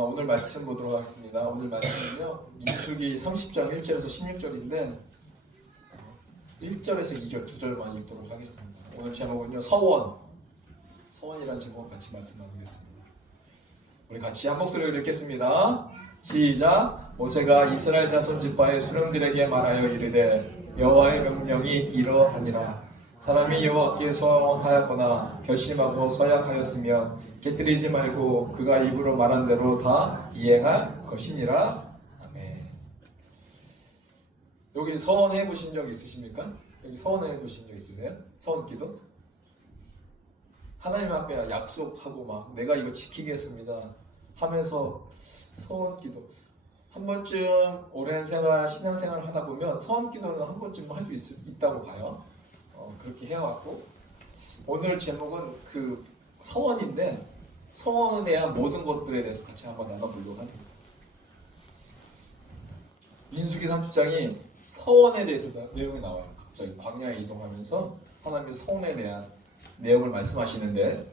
오늘 말씀 보도록 하겠습니다. 오늘 말씀은요, 민수기 30장 1절에서 16절인데 1절에서 2절, 2절만 읽도록 하겠습니다. 오늘 제목은요, 서원이라는 제목으로 같이 말씀 나누겠습니다. 우리 같이 한 목소리로 읽겠습니다. 시작. 모세가 이스라엘 자손 지파의 수령들에게 말하여 이르되 여호와의 명령이 이러하니라. 사람이 여호와께 서원하였거나 결심하고 서약하였으면 깨뜨리지 말고 그가 입으로 말한 대로 다 이행할 것이니라. 아멘. 여기 서원해 보신 적 있으십니까? 여기 서원해 보신 적 있으세요? 서원기도? 하나님 앞에 약속하고 막 내가 이거 지키겠습니다 하면서 서원기도 한 번쯤 오랜 생활, 신앙생활을 하다 보면 서원기도는 한 번쯤 할 수 있다고 봐요. 그렇게 해왔고, 오늘 제목은 그 서원인데 서원에 대한 모든 것들에 대해서 같이 한번 나눠보려고 합니다. 민수기 30장이 서원에 대해서 내용이 나와요. 갑자기 광야에 이동하면서 하나님의 서원에 대한 내용을 말씀하시는데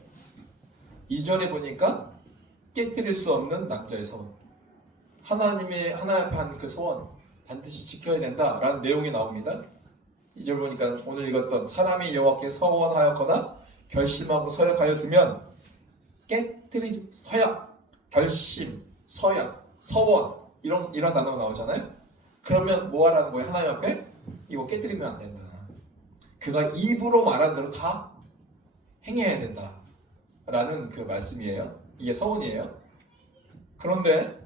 2절에 보니까 깨뜨릴 수 없는 남자의 서원, 하나님 앞에 한 그 서원 반드시 지켜야 된다라는 내용이 나옵니다. 2절 보니까 오늘 읽었던 사람이 여호와께 서원하였거나 결심하고 서약하였으면 깨뜨리지, 서약, 결심, 서약, 서원 이런 단어가 나오잖아요. 그러면 뭐 하라는 거예요? 하나님 앞에 이거 깨뜨리면 안 된다. 그가 입으로 말한 대로 다 행해야 된다 라는 그 말씀이에요. 이게 서원이에요. 그런데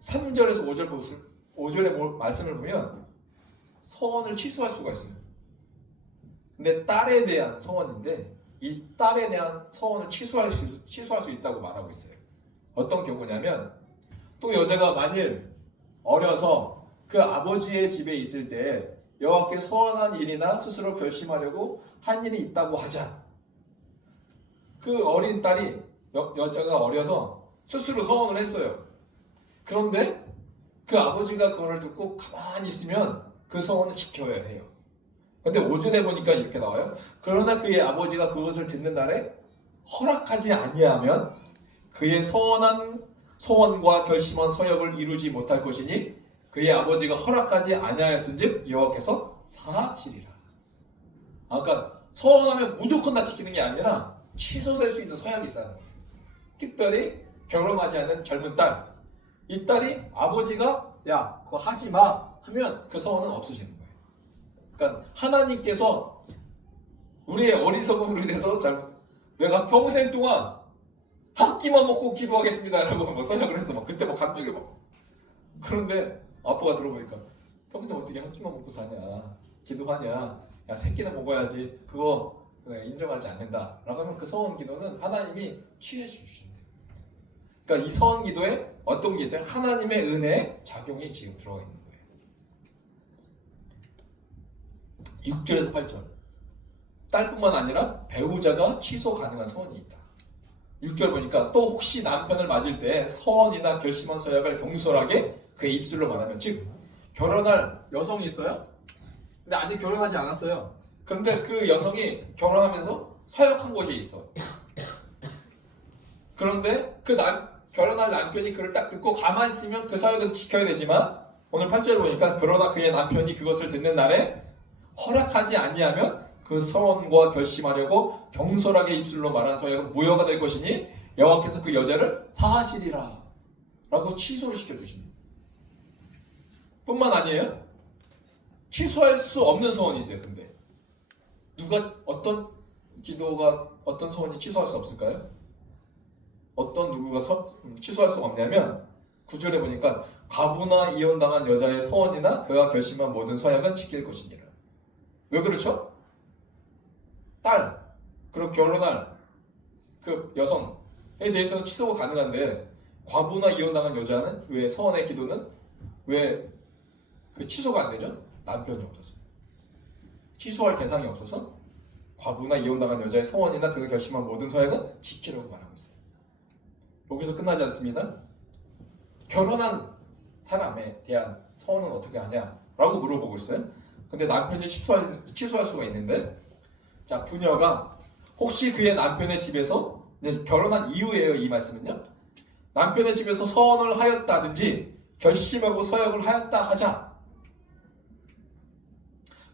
3절에서 5절의 말씀을 보면 서원을 취소할 수가 있어요. 근데 딸에 대한 서원인데 이 딸에 대한 서원을 취소할 수 있다고 말하고 있어요. 어떤 경우냐면 또 여자가 만일 어려서 그 아버지의 집에 있을 때 여호와께 서원한 일이나 스스로 결심하려고 한 일이 있다고 하자. 그 어린 딸이 여자가 어려서 스스로 서원을 했어요. 그런데 그 아버지가 그거를 듣고 가만히 있으면 그 서원을 지켜야 해요. 근데 5절에 보니까 이렇게 나와요. 그러나 그의 아버지가 그것을 듣는 날에 허락하지 아니하면 그의 서원한 소원과 결심한 서약을 이루지 못할 것이니 그의 아버지가 허락하지 아니하였은즉 여호와께서 사하시리라. 그러니까 서원하면 무조건 다 지키는 게 아니라 취소될 수 있는 서약이 있어요. 특별히 결혼하지 않은 젊은 딸, 이 딸이 아버지가 야 그거 하지 마 하면 그 서원은 없어지는 거예요. 그러니까 하나님께서 우리의 어리석음으로 인해서 내가 평생 동안 한 끼만 먹고 기도하겠습니다 라고 막 서약을 해서 막 그때 막 감격이 막, 그런데 아빠가 들어보니까 평생 어떻게 한 끼만 먹고 사냐, 기도하냐, 야 세 끼는 먹어야지, 그거 인정하지 않는다 라고 하면 그 서원 기도는 하나님이 취해 주신대요. 그러니까 이 서원 기도에 어떤 게 있어요? 하나님의 은혜의 작용이 지금 들어가 있는 거예요. 6절에서 8절, 딸뿐만 아니라 배우자가 취소 가능한 서원이 있다. 6절 보니까 또 혹시 남편을 맞을 때 서원이나 결심한 서약을 경솔하게 그의 입술로 말하면, 즉 결혼할 여성이 있어요. 근데 아직 결혼하지 않았어요. 그런데 그 여성이 결혼하면서 서약한 곳이 있어. 그런데 결혼할 남편이 그를 딱 듣고 가만히 있으면 그 서약은 지켜야 되지만 오늘 8절 보니까 그러나 그의 남편이 그것을 듣는 날에 허락하지 아니하면 그 서원과 결심하려고 경솔하게 입술로 말한 서약은 무효가 될 것이니 여호와께서 그 여자를 사하시리라 라고 취소를 시켜주십니다. 뿐만 아니에요. 취소할 수 없는 서원이 있어요. 근데 어떤 서원이 취소할 수 없을까요? 누구가 취소할 수 없냐면 9절에 보니까 과부나 이혼당한 여자의 서원이나 그가 결심한 모든 서약은 지킬 것이니라. 왜 그렇죠? 딸, 그리고 결혼할 그 여성에 대해서는 취소가 가능한데 과부나 이혼당한 여자는 왜 서원의 기도는 왜 그 취소가 안 되죠? 남편이 없어서, 취소할 대상이 없어서 과부나 이혼당한 여자의 서원이나 그가 결심한 모든 서약은 지키라고 말하고 있어요. 여기서 끝나지 않습니다. 결혼한 사람에 대한 서원은 어떻게 하냐라고 물어보고 있어요. 근데 남편이 취소할 수가 있는데, 자, 부녀가 혹시 그의 남편의 집에서, 이제 결혼한 이후에요, 이 말씀은요. 남편의 집에서 서원을 하였다든지 결심하고 서약을 하였다 하자.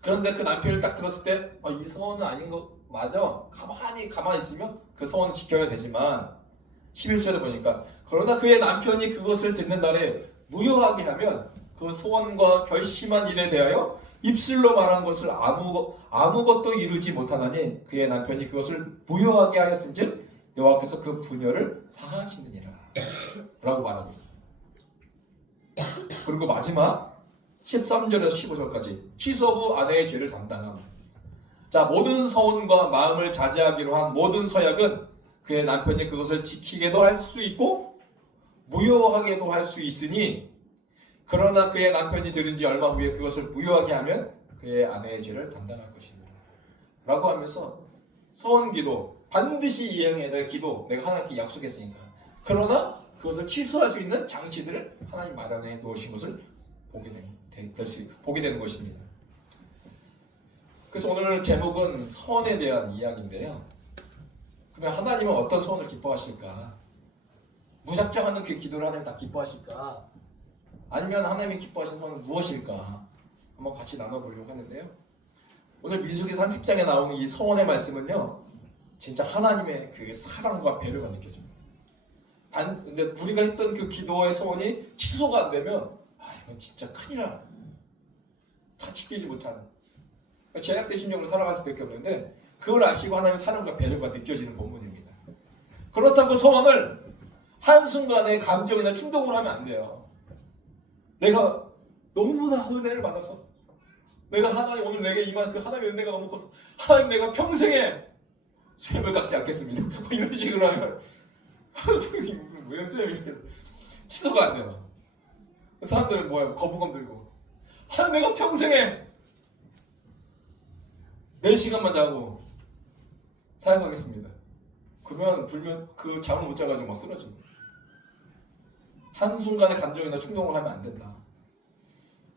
그런데 그 남편을 딱 들었을 때 이 서원은 아닌 거 맞아. 가만히 있으면 그 서원은 지켜야 되지만 11절에 보니까 그러나 그의 남편이 그것을 듣는 날에 무효하게 하면 그 소원과 결심한 일에 대하여 입술로 말한 것을 아무것도 이루지 못하나니 그의 남편이 그것을 무효하게 하였은즉 여호와께서 그 분열을 사하시느니라 라고 말하고 있습니다. 그리고 마지막 13절에서 15절까지 취소 후 아내의 죄를 담당함. 자, 모든 서원과 마음을 자제하기로 한 모든 서약은 그의 남편이 그것을 지키게도 할 수 있고 무효하게도 할 수 있으니 그러나 그의 남편이 들은 지 얼마 후에 그것을 무효하게 하면 그의 아내의 죄를 담당할 것이다 라고 하면서 서원기도 반드시 이행해야 될 기도 내가 하나님께 약속했으니까 그러나 그것을 취소할 수 있는 장치들을 하나님 마련해 놓으신 것을 보게 되는 것입니다. 그래서 오늘 제목은 서원에 대한 이야기인데요. 그러면 하나님은 어떤 서원을 기뻐하실까? 무작정하는 그 기도를 하나님 다 기뻐하실까? 아니면 하나님이 기뻐하시는 서원은 무엇일까? 한번 같이 나눠보려고 하는데요. 오늘 민수기 30장에 나오는 이 서원의 말씀은요, 진짜 하나님의 그 사랑과 배려가 느껴집니다. 근데 우리가 했던 그 기도의 서원이 취소가 안 되면 이건 진짜 큰일이야. 다 지키지 못하는 죄악된 심령으로 살아갈 수밖에 없는데 그걸 아시고 하나님의 사랑과 배려가 느껴지는 본문입니다. 그렇다고 서원을 한순간에 감정이나 충동으로 하면 안 돼요. 내가 너무나 은혜를 받아서 내가 하나님 오늘 내게 임한 그 하나님의 은혜가 너무 커서 하나님 내가 평생에 수염을 깎지 않겠습니다. 뭐 이런 식으로 하면 왜 수염이 이렇게 취소가 안 돼요. 사람들은 뭐야 거부감 들고 하나님 내가 평생에 4시간만 자고 사역하겠습니다. 그러면 불면 그 잠을 못 자가지고 막 쓰러집니다. 한순간의 감정이나 충동을 하면 안 된다.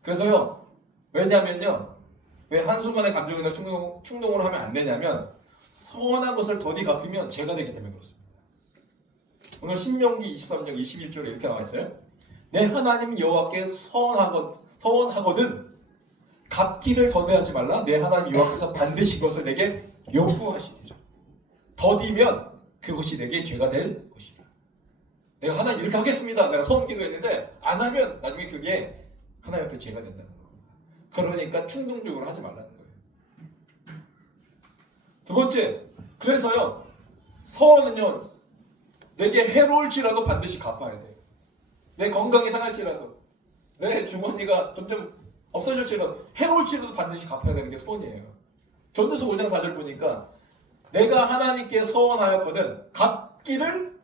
그래서요, 왜냐면요, 왜 한순간의 감정이나 충동을 하면 안 되냐면 서원한 것을 더디 갚으면 죄가 되기 때문에 그렇습니다. 오늘 신명기 23장 21절에 이렇게 나와 있어요. 내 하나님 여호와께 서원하거든 갚기를 더디하지 말라. 내 하나님 여호와께서 반드시 그것을 내게 요구하시리라. 더디면 그것이 내게 죄가 될 것이라. 내가 하나님 이렇게 하겠습니다. 내가 서원 기도했는데 안 하면 나중에 그게 하나님 앞에 죄가 된다는 겁니다. 그러니까 충동적으로 하지 말라는 거예요. 두 번째, 그래서요 서원은요 내게 해로울지라도 반드시 갚아야 돼요. 내 건강이 상할지라도 내 주머니가 점점 없어질지라도 해로울지라도 반드시 갚아야 되는 게 서원이에요. 전도서 5장 4절 보니까 내가 하나님께 서원하였거든 갚기를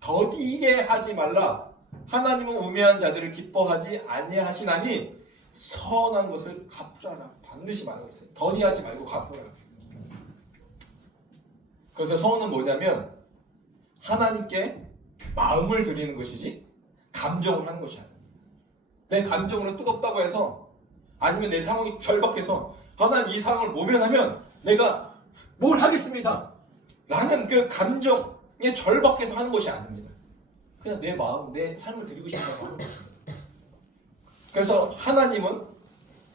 더디게 하지 말라. 하나님은 우매한 자들을 기뻐하지 아니하시나니 서원한 것을 갚으라. 반드시 말하고 있어요. 더디하지 말고 갚으라. 그래서 서원은 뭐냐면 하나님께 마음을 드리는 것이지 감정을 하는 것이 아니에요. 내 감정으로 뜨겁다고 해서 아니면 내 상황이 절박해서 하나님 이 상황을 모면하면 내가 뭘 하겠습니다 라는 그 감정에 절박해서 하는 것이 아닙니다. 그냥 내 마음, 내 삶을 드리고 싶다고 하는 것입니다. 그래서 하나님은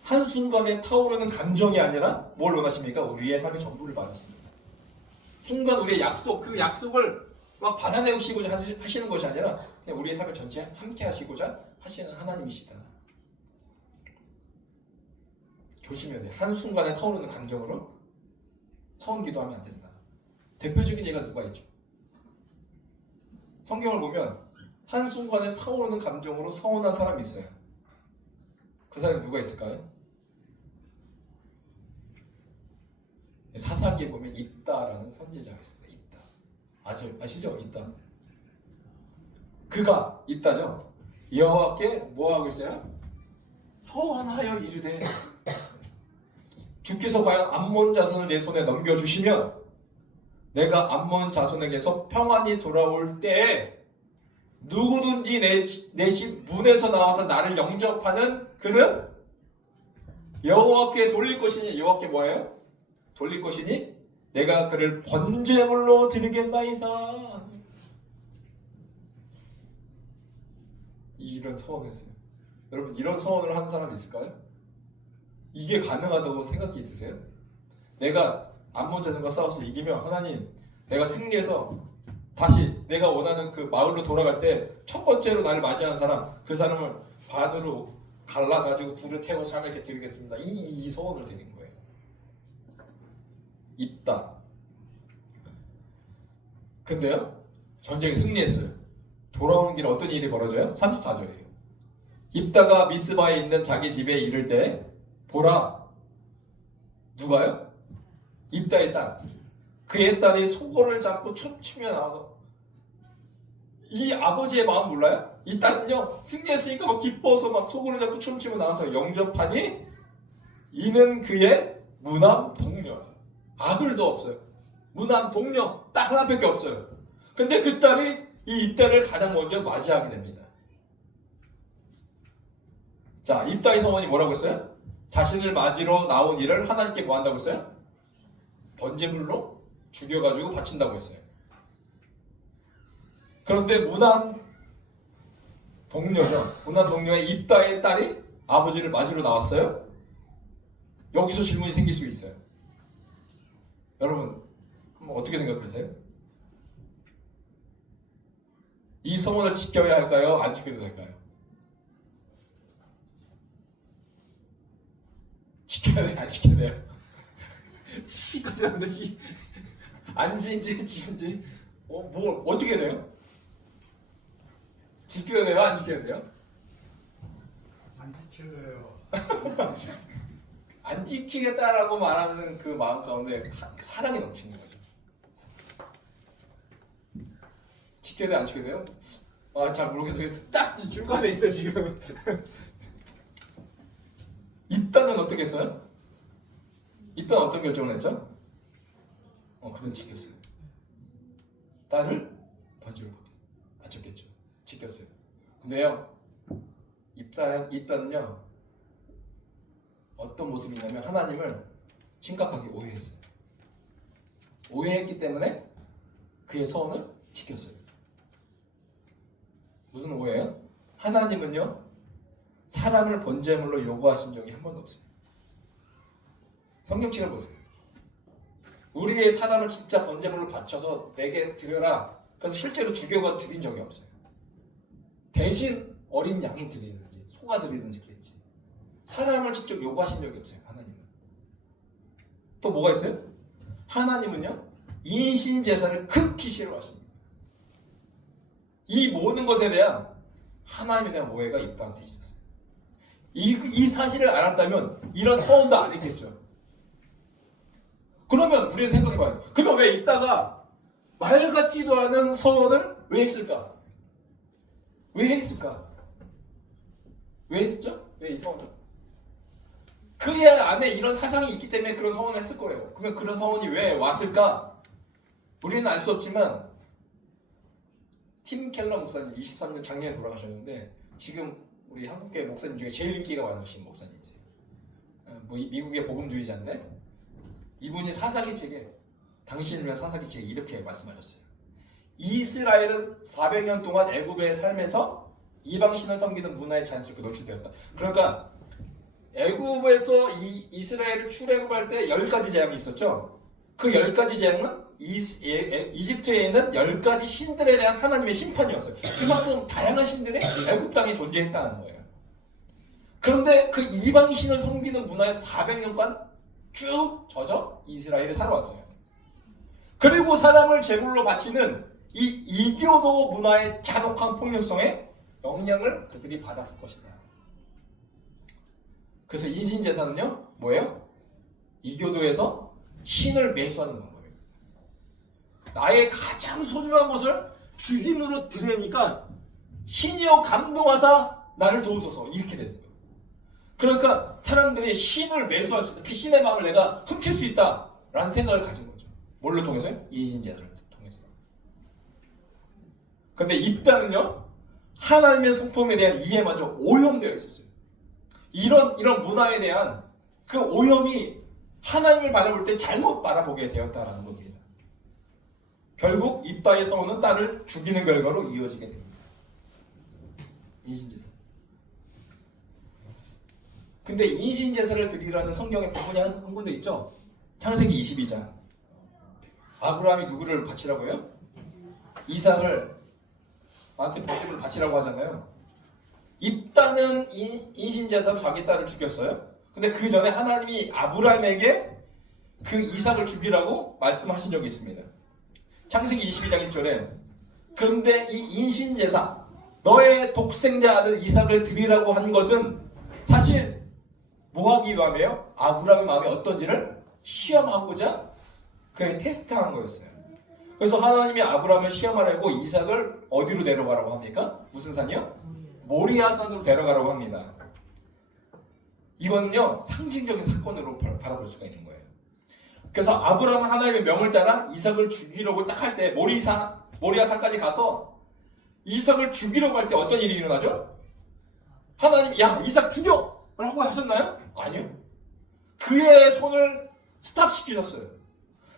한순간에 타오르는 감정이 아니라 뭘 원하십니까? 우리의 삶의 전부를 바라십니다. 순간 우리의 약속, 그 약속을 막 받아내시고자 하시는 것이 아니라 그냥 우리의 삶을 전체 함께 하시고자 하시는 하나님이시다. 조심해야 돼. 한순간에 타오르는 감정으로 서원 기도하면 안 된다. 대표적인 예가 누가 있죠? 성경을 보면 한순간에 타오르는 감정으로 서원한 사람이 있어요. 그 사람이 누가 있을까요? 사사기에 보면 입다라는 선지자가 있습니다. 입다. 아시죠? 입다. 그가 입다죠. 여호와께 뭐 하고 있어요? 서원하여 이르되 주께서 과연 암몬 자손을 내 손에 넘겨주시면 내가 암몬 자손에게서 평안히 돌아올 때에 누구든지 내 집 문에서 나와서 나를 영접하는 그는 여호와께 돌릴 것이니 여호와께 뭐예요? 돌릴 것이니 내가 그를 번제물로 드리겠나이다. 이런 서원을 했어요. 여러분 이런 서원을 한 사람이 있을까요? 이게 가능하다고 생각이 드세요? 내가 암몬자들과 싸워서 이기면 하나님 내가 승리해서 다시 내가 원하는 그 마을로 돌아갈 때 첫 번째로 나를 맞이하는 사람 그 사람을 반으로 갈라가지고 불을 태워 삶에게 드리겠습니다. 이 소원을 드린 거예요. 입다. 근데요 전쟁이 승리했어요. 돌아오는 길에 어떤 일이 벌어져요? 34절이에요. 입다가 미스바에 있는 자기 집에 이를 때 보라 누가요? 입다의 딸 그의 딸이 소고를 잡고 춤추며 나와서 이 아버지의 마음 몰라요? 이 딸은요 승리했으니까 막 기뻐서 막 소고를 잡고 춤추며 나와서 영접하니 이는 그의 무남 동료 아들도 없어요. 무남 동료 딱 하나밖에 없어요. 근데 그 딸이 이 입다를 가장 먼저 맞이하게 됩니다. 자 입다의 서원이 뭐라고 했어요? 자신을 맞이러 나온 이를 하나님께 뭐 한다고 했어요? 번제물로 죽여가지고 바친다고 했어요. 그런데 무남 동료죠. 무남 동료의 입다의 딸이 아버지를 맞으러 나왔어요. 여기서 질문이 생길 수 있어요. 여러분 한번 어떻게 생각하세요? 이 서원을 지켜야 할까요? 안 지켜도 될까요? 지켜야 돼요? 안 지켜야 돼요? 지까지 하는데 안 지인지 지인지 뭐 어떻게 돼요? 지켜야 돼요? 안 지켜야 돼요? 안 지켜요. 안 지키겠다라고 말하는 그 마음 가운데 사랑이 넘치는 거죠. 지켜야 돼요? 안 지켜야 돼요? 잘 모르겠어요. 딱 중간에 있어요 지금. 입다는 어떻게 했어요? 입다는 어떤 결정을 했죠? 그는 지켰어요. 딸을 번지로 바쳤겠죠. 지켰어요. 근데요, 입다는요, 어떤 모습이냐면 하나님을 심각하게 오해했어요. 오해했기 때문에 그의 서원을 지켰어요. 무슨 오해예요? 하나님은요, 사람을 번제물로 요구하신 적이 한 번도 없어요. 성경책을 보세요. 우리의 사람을 진짜 번제물로 바쳐서 내게 드려라. 그래서 실제로 죽여가 드린 적이 없어요. 대신 어린 양이 드리든지 소가 드리든지 그랬지. 사람을 직접 요구하신 적이 없어요. 하나님은. 또 뭐가 있어요? 하나님은요. 인신 제사를 극히 싫어하십니다. 이 모든 것에 대한 하나님에 대한 오해가 입다한테 있었어요. 이 사실을 알았다면 이런 서원도 안 했겠죠. 그러면 우리는 생각해봐요. 그러면 왜 입다가 말 같지도 않은 서원을 왜 했을까? 왜 했을까? 왜 했죠? 왜 이 서원을? 그의 안에 이런 사상이 있기 때문에 그런 서원을 했을 거예요. 그러면 그런 서원이 왜 왔을까? 우리는 알 수 없지만 팀 켈러 목사님 23년 작년에 돌아가셨는데 지금 우리 한국계 목사님 중에 제일 인기가 많으신 목사님이세요. 미국의 복음주의자인데 이분이 사사기 책에 당신을 위한 사사기 책에 이렇게 말씀하셨어요. 이스라엘은 400년 동안 애굽의 삶에서 이방신을 섬기는 문화에 자연스럽게 노출되었다. 그러니까 애굽에서 이스라엘을 출애굽할 때 10가지 재앙이 있었죠. 그 10가지 재앙은 이집트에 있는 10가지 신들에 대한 하나님의 심판이었어요. 그만큼 다양한 신들이 애굽 땅에 존재했다는 거예요. 그런데 그 이방신을 섬기는 문화에 400년간 쭉 젖어 이스라엘이 살아왔어요. 그리고 사람을 제물로 바치는 이 이교도 문화의 잔혹한 폭력성에 영향을 그들이 받았을 것이다. 그래서 인신제사는요 뭐예요? 이교도에서 신을 매수하는 거예요. 나의 가장 소중한 것을 죽임으로 드리니까 신이여 감동하사 나를 도우소서 이렇게 되는 거예요. 그러니까 사람들이 신을 매수할 수 있다. 그 신의 마음을 내가 훔칠 수 있다라는 생각을 가진 거죠. 뭘로 통해서요? 인신제사를 통해서. 근데 입다는요 하나님의 성품에 대한 이해마저 오염되어 있었어요. 이런 문화에 대한 그 오염이 하나님을 바라볼 때 잘못 바라보게 되었다라는 겁니다. 결국 입다의 서원은 딸을 죽이는 결과로 이어지게 됩니다. 인신제사. 근데 인신제사를 드리라는 성경의 부분이 한 군데 있죠. 창세기 22장. 아브라함이 누구를 바치라고요? 이삭을 나한테 번제물을 바치라고 하잖아요. 입다는 인신제사로 자기 딸을 죽였어요. 근데 그 전에 하나님이 아브라함에게 그 이삭을 죽이라고 말씀하신 적이 있습니다. 창세기 22장 1절에 그런데 이 인신제사 너의 독생자 아들 이삭을 드리라고 한 것은 사실 뭐 하기 위함이에요? 아브라함의 마음이 어떤지를 시험하고자 그게 테스트한 거였어요. 그래서 하나님이 아브라함을 시험하려고 이삭을 어디로 데려가라고 합니까? 무슨 산이요? 모리아산으로 데려가라고 합니다. 이건요 상징적인 사건으로 바라볼 수가 있는 거예요. 그래서 아브라함은 하나님의 명을 따라 이삭을 죽이려고 딱 할 때 모리아산까지 가서 이삭을 죽이려고 할 때 어떤 일이 일어나죠? 하나님이 야 이삭 죽여! 라고 하셨나요? 아니요. 그의 손을 스탑시키셨어요.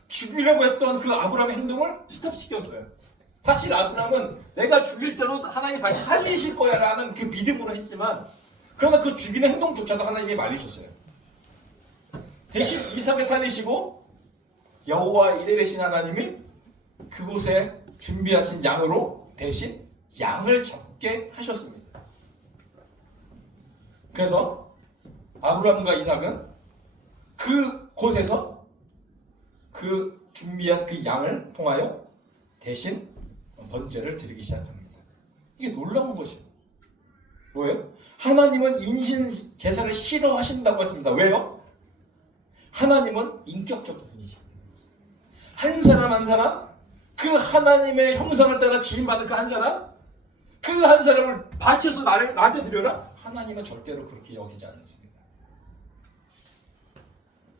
죽이려고 했던 그 아브라함의 행동을 스탑시켰어요. 사실 아브라함은 내가 죽일 대로 하나님이 다시 살리실 거야 라는 그 믿음으로 했지만 그러나 그 죽이는 행동조차도 하나님이 말리셨어요. 대신 이삭을 살리시고 여호와 이레 되신 하나님이 그곳에 준비하신 양으로 대신 양을 잡게 하셨습니다. 그래서 아브라함과 이삭은 그 곳에서 그 준비한 그 양을 통하여 대신 번제를 드리기 시작합니다. 이게 놀라운 것이에요. 뭐예요? 하나님은 인신 제사를 싫어하신다고 했습니다. 왜요? 하나님은 인격적 분이죠. 한 사람 한 사람 그 하나님의 형상을 따라 지음받은 그 한 사람 그 한 사람을 바쳐서 나한테 드려라? 하나님은 절대로 그렇게 여기지 않습니다.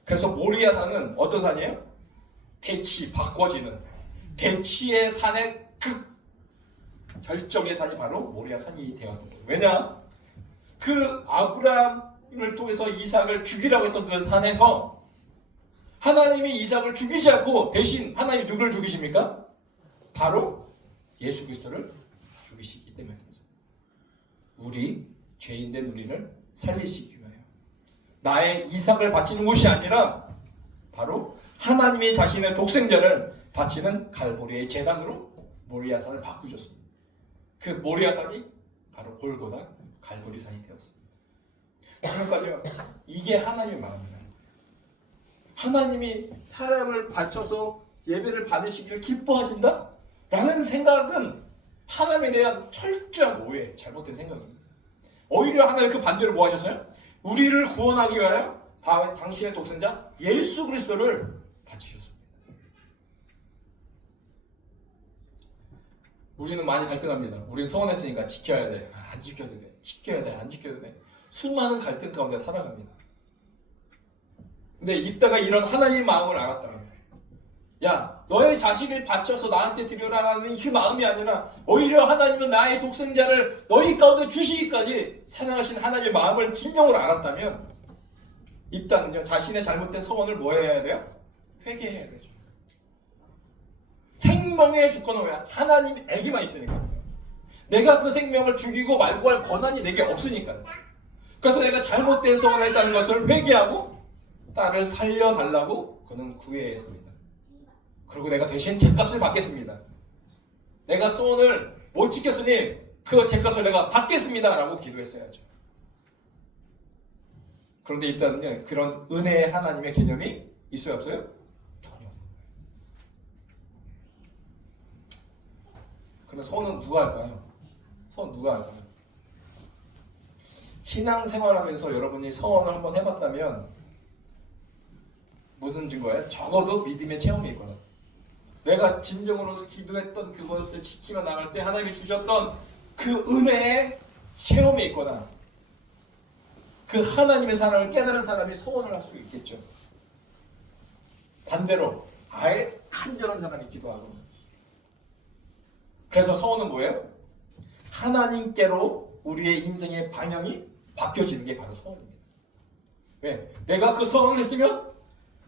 그래서 모리아산은 어떤 산이에요? 대치, 바꿔지는 대치의 산의 그 결정의 산이 바로 모리아산이 되었던 거예요. 왜냐? 그 아브라함을 통해서 이삭을 죽이라고 했던 그 산에서 하나님이 이삭을 죽이지 않고 대신 하나님이 누구를 죽이십니까? 바로 예수 그리스도를 죽이시기 때문입니다. 우리 죄인된 우리를 살리시기 위하여 나의 이삭을 바치는 곳이 아니라 바로 하나님이 자신의 독생자를 바치는 갈보리의 제단으로 모리아산을 바꾸셨습니다. 그 모리아산이 바로 골고다 갈보리산이 되었습니다. 지금까지요. 이게 하나님의 마음이에요. 하나님이 사람을 바쳐서 예배를 받으시기를 기뻐하신다? 라는 생각은 하나님에 대한 철저한 오해, 잘못된 생각입니다. 오히려 하나님 그 반대로 뭐 하셨어요? 우리를 구원하기 위하여 당신의 독생자 예수 그리스도를 바치셨습니다. 우리는 많이 갈등합니다. 우리는 소원했으니까 지켜야 돼. 안 지켜도 돼. 지켜야 돼. 안 지켜도 돼. 수많은 갈등 가운데 살아갑니다. 근데 이따가 이런 하나님의 마음을 알았다는 거예요. 야, 너의 자식을 바쳐서 나한테 드려라라는 그 마음이 아니라 오히려 하나님은 나의 독생자를 너희 가운데 주시기까지 사랑하신 하나님의 마음을 진정으로 알았다면 입다는요 자신의 잘못된 소원을 뭐 해야 돼요? 회개해야 되죠. 생명의 주권은 왜? 하나님에게만 있으니까. 내가 그 생명을 죽이고 말고 할 권한이 내게 없으니까. 그래서 내가 잘못된 소원을 했다는 것을 회개하고 딸을 살려달라고 그는 구애했습니다. 그리고 내가 대신 죗값을 받겠습니다. 내가 소원을 못 지켰으니 그 죗값을 내가 받겠습니다 라고 기도했어야죠. 그런데 일단은요 그런 은혜의 하나님의 개념이 있어요 없어요? 전혀 없는 거예요. 그러면 소원은 누가 할까요? 소원 누가 할까요? 신앙생활하면서 여러분이 소원을 한번 해봤다면 무슨 증거예요? 적어도 믿음의 체험이 있거든. 내가 진정으로 기도했던 그것을 지키며 나갈 때 하나님이 주셨던 그 은혜의 체험이 있거나 그 하나님의 사랑을 깨달은 사람이 소원을 할 수 있겠죠. 반대로 아예 간절한 사람이 기도하거나. 그래서 소원은 뭐예요? 하나님께로 우리의 인생의 방향이 바뀌어지는 게 바로 소원입니다. 왜? 내가 그 소원을 했으면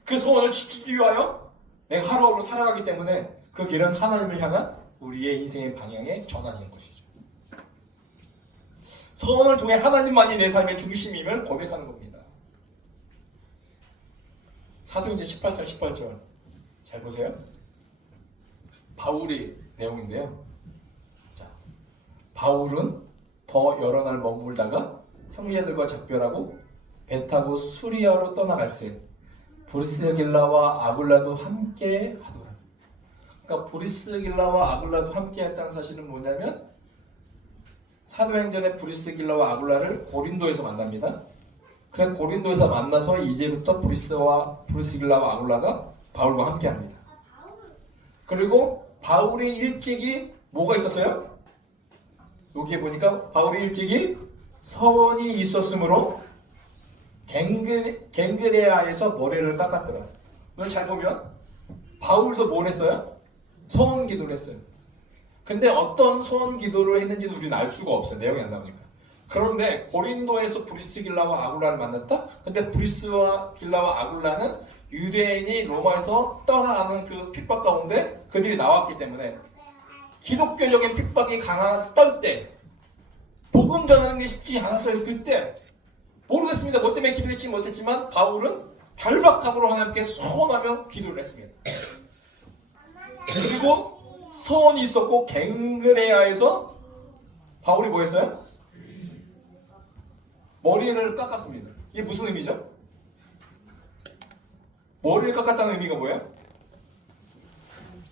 그 소원을 지키기 위하여 내가 하루하루 살아가기 때문에 그 길은 하나님을 향한 우리의 인생의 방향의 전환인 것이죠. 서원을 통해 하나님만이 내 삶의 중심임을 고백하는 겁니다. 사도행전 18절 잘 보세요. 바울의 내용인데요. 자, 바울은 더 여러 날 머물다가 형제들과 작별하고 배 타고 수리아로 떠나갈새 브리스길라와 아굴라도 함께 하더라. 그러니까 브리스길라와 아굴라도 함께 했다는 사실은 뭐냐면 사도행전에 브리스길라와 아굴라를 고린도에서 만납니다. 그래서 고린도에서 만나서 이제부터 브리스길라와 아굴라가 바울과 함께 합니다. 그리고 바울이 일찍이 뭐가 있었어요? 여기에 보니까 바울이 일찍이 서원이 있었으므로 갱그레아에서 머리를 깎았더라. 오늘 잘 보면 바울도 뭘 했어요? 서원 기도를 했어요. 근데 어떤 서원 기도를 했는지는 우리는 알 수가 없어요. 내용이 안 나오니까. 그런데 고린도에서 브리스길라와 아굴라를 만났다? 근데 브리스길라와 아굴라는 유대인이 로마에서 떠나가는 그 핍박 가운데 그들이 나왔기 때문에 기독교적인 핍박이 강한 때 복음 전하는 게 쉽지 않았어요. 그때 모르겠습니다. 뭐 때문에 기도했지 못했지만 바울은 절박함으로 하나님께 소원하며 기도를 했습니다. 그리고 소원이 있었고 갱그레아에서 바울이 뭐 했어요? 머리를 깎았습니다. 이게 무슨 의미죠? 머리를 깎았다는 의미가 뭐예요?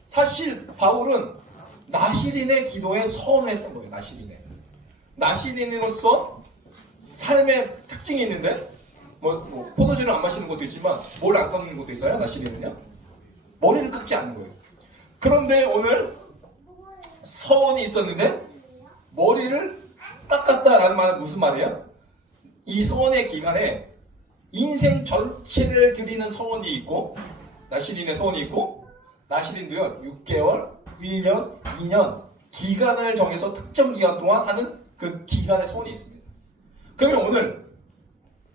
사실 바울은 나시린의 기도에 서원을 했던 거예요. 나시린으로서 삶의 특징이 있는데 뭐 포도주를 안 마시는 것도 있지만 뭘 안 깎는 것도 있어요. 나시린은요. 머리를 깎지 않는 거예요. 그런데 오늘 서원이 있었는데 머리를 깎았다라는 말은 무슨 말이에요? 이 서원의 기간에 인생 전체를 드리는 서원이 있고 나시린의 서원이 있고 나시린도요 6개월, 1년, 2년 기간을 정해서 특정 기간 동안 하는 그 기간의 서원이 있습니다. 그러면 오늘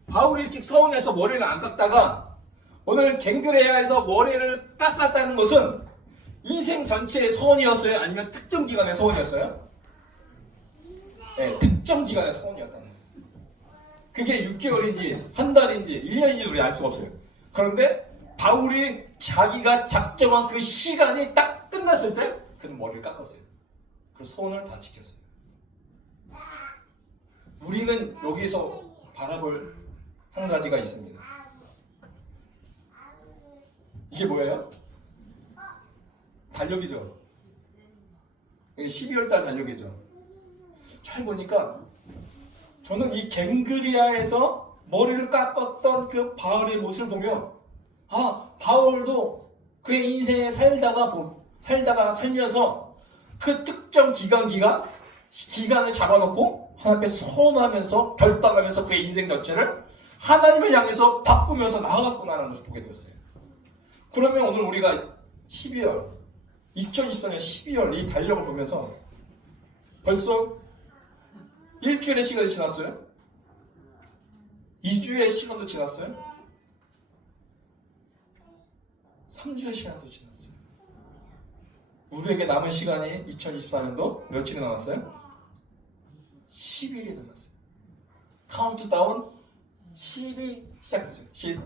바울이 일찍 서원에서 머리를 안 깎다가 오늘 갱그레아에서 머리를 깎았다는 것은 인생 전체의 서원이었어요? 아니면 특정 기간의 서원이었어요? 네, 특정 기간의 서원이었다는 거예요. 그게 6개월인지 한 달인지 1년인지 우리 알 수가 없어요. 그런데 바울이 자기가 작정한 그 시간이 딱 끝났을 때 그는 머리를 깎았어요. 그 소원을 다 지켰어요. 우리는 여기서 바라볼 한 가지가 있습니다. 이게 뭐예요? 달력이죠. 12월 달 달력이죠. 잘 보니까 저는 이 갱그리아에서 머리를 깎았던 그 바울의 모습을 보며 바울도 그의 인생에 살면서 그 특정 기간을 잡아놓고 하나님 앞에 소원하면서 결단하면서 그의 인생 전체를 하나님을 향해서 바꾸면서 나아갔구나라는 것을 보게 되었어요. 그러면 오늘 우리가 2024년 12월 이 달력을 보면서 벌써 일주일의 시간이 지났어요? 2주의 시간도 지났어요? 3주의 시간도 지났어요. 우리에게 남은 시간이 2024년도 며칠이 남았어요? 10일이 남았어요. 카운트다운 10이 시작했어요. 10,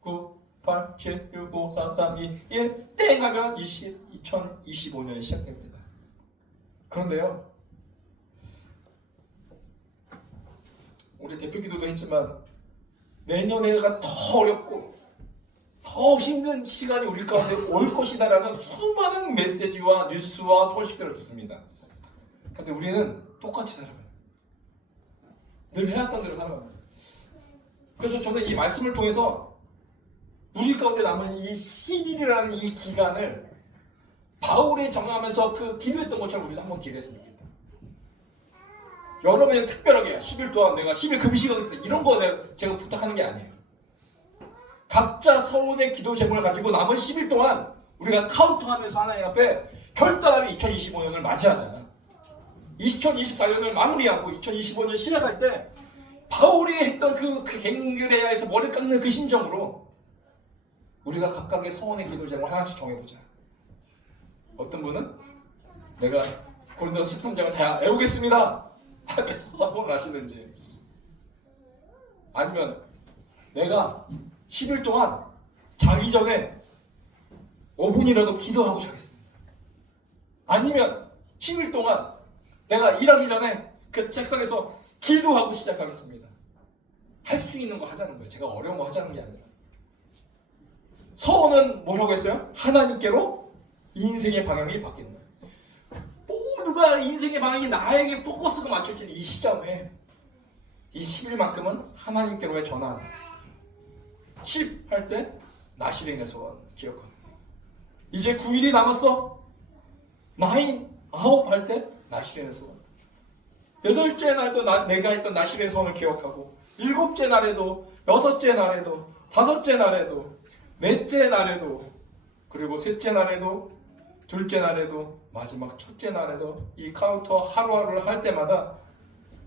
9, 8, 7, 6, 5, 4, 3, 2, 1 땡 하면 2025년이 시작됩니다. 그런데요, 우리 대표 기도도 했지만 내년에가 더 어렵고 더 힘든 시간이 우리 가운데 올 것이다라는 수많은 메시지와 뉴스와 소식들을 듣습니다. 그런데 우리는 똑같이 살아가요. 늘 해왔던 대로 살아갑니다. 그래서 저는 이 말씀을 통해서 우리 가운데 남은 이 10일이라는 이 기간을 바울이 정하면서 그 기도했던 것처럼 우리도 한번 기도했으면 좋겠다. 여러분이 특별하게 10일 동안 내가 10일 금식하겠습니다. 이런 거 제가 부탁하는 게 아니에요. 각자 서원의 기도 제목을 가지고 남은 10일 동안 우리가 카운트하면서 하나님 앞에 결단하는 2025년을 맞이하자. 2024년을 마무리하고 2025년 시작할 때 바울이 했던 그 갱그레아에서 머리 깎는 그 심정으로 우리가 각각의 서원의 기도 제목을 하나씩 정해보자. 어떤 분은 내가 고린도서 13장을 다 외우겠습니다. 하나님께서 선포를 하시는지, 아니면 내가 10일 동안 자기 전에 5분이라도 기도하고 자겠습니다. 아니면 10일 동안 내가 일하기 전에 그 책상에서 기도하고 시작하겠습니다. 할 수 있는 거 하자는 거예요. 제가 어려운 거 하자는 게 아니라. 서원은 뭐라고 했어요? 하나님께로 인생의 방향이 바뀌는 거예요. 모두가 인생의 방향이 나에게 포커스가 맞춰진 이 시점에 이 10일만큼은 하나님께로의 전환. 10 할 때 나시린의 소원 기억합니다. 이제 9일이 남았어. 9 할 때 나시린의 소원. 8째 날도 내가 했던 나시린의 소원을 기억하고, 7째 날에도, 6째 날에도, 5째 날에도, 4째 날에도, 그리고 3째 날에도, 2째 날에도, 마지막 첫째 날에도 이 카운터 하루하루를 할 때마다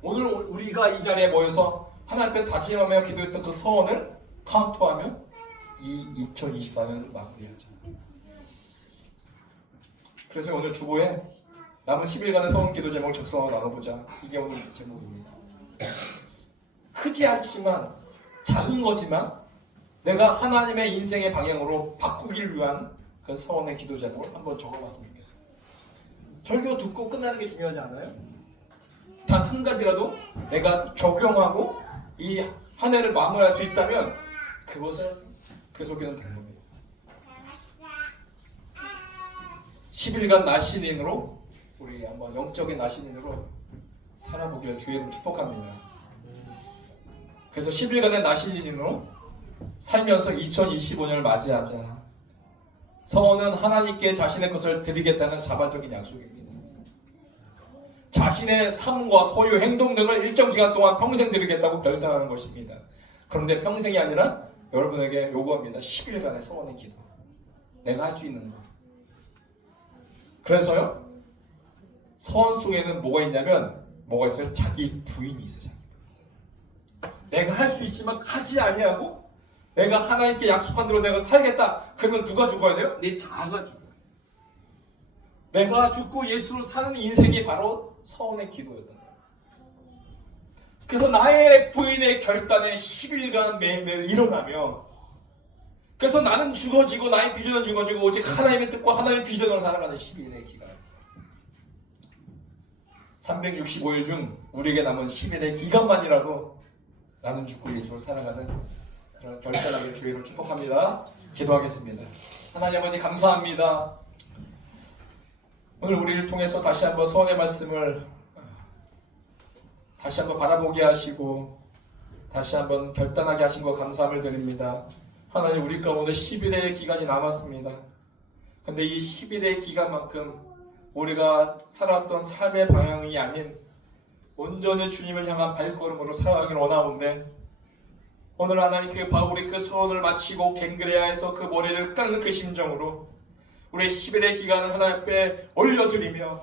오늘 우리가 이 자리에 모여서 하나님 앞에 다짐하며 기도했던 그 소원을 카운트하며 이 2024년을 마무리하자. 그래서 오늘 주보에 남은 10일간의 소원 기도 제목을 작성하고 나눠보자. 이게 오늘 제목입니다. 크지 않지만, 작은 거지만 내가 하나님의 인생의 방향으로 바꾸기를 위한 그 소원의 기도 제목을 한번 적어봤으면 좋겠어요. 설교 듣고 끝나는 게 중요하지 않아요? 단 한 가지라도 내가 적용하고 이 한 해를 마무리할 수 있다면 그것을 그 속에는 된 겁니다. 10일간 나시린으로 우리 한번 영적인 나시린으로 살아보기를 주의 이름 축복합니다. 그래서 10일간의 나시린으로 살면서 2025년을 맞이하자. 서원은 하나님께 자신의 것을 드리겠다는 자발적인 약속입니다. 자신의 삶과 소유, 행동 등을 일정 기간 동안 평생 드리겠다고 결단하는 것입니다. 그런데 평생이 아니라 여러분에게 요구합니다. 10일간의 서원의 기도. 내가 할 수 있는 것. 그래서요, 서원 속에는 뭐가 있냐면, 뭐가 있어요? 자기 부인이 있어요. 내가 할 수 있지만 하지 아니하고 내가 하나님께 약속한 대로 내가 살겠다. 그러면 누가 죽어야 돼요? 내 자아가 죽어요. 내가 죽고 예수를 사는 인생이 바로 서원의 기도였던 거예요. 그래서 나의 부인의 결단에 10일간 매일매일 일어나며, 그래서 나는 죽어지고 나의 비전은 죽어지고 오직 하나님의 뜻과 하나님의 비전으로 살아가는 10일의 기간. 365일 중 우리에게 남은 10일의 기간만이라도 나는 죽고 예수를 살아가는 그런 결단하기를 주의로 축복합니다. 기도하겠습니다. 하나님 아버지 감사합니다. 오늘 우리를 통해서 다시 한번 소원의 말씀을 다시 한번 바라보게 하시고 다시 한번 결단하게 하신 것 감사함을 드립니다. 하나님, 우리 가운데 10일의 기간이 남았습니다. 근데 이 10일의 기간만큼 우리가 살았던 삶의 방향이 아닌 온전히 주님을 향한 발걸음으로 살아가길 원하는데, 오늘 하나님 그 바울이 그 소원을 마치고 갱그레아에서 그 머리를 깎는 그 심정으로 우리의 10일의 기간을 하나님 앞에 올려드리며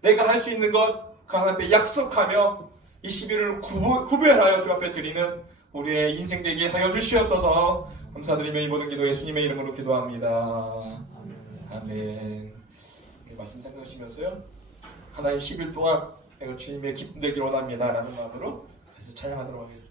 내가 할 수 있는 것 하나님 앞에 약속하며 이 10일을 구별하여 주 앞에 드리는 우리의 인생 되게 하여 주시옵소서. 감사드리며 이 모든 기도 예수님의 이름으로 기도합니다. 아멘. 말씀 생각하시면서요, 하나님 10일 동안 내가 주님의 기쁨 되길 원합니다 라는 마음으로 다시 찬양하도록 하겠습니다.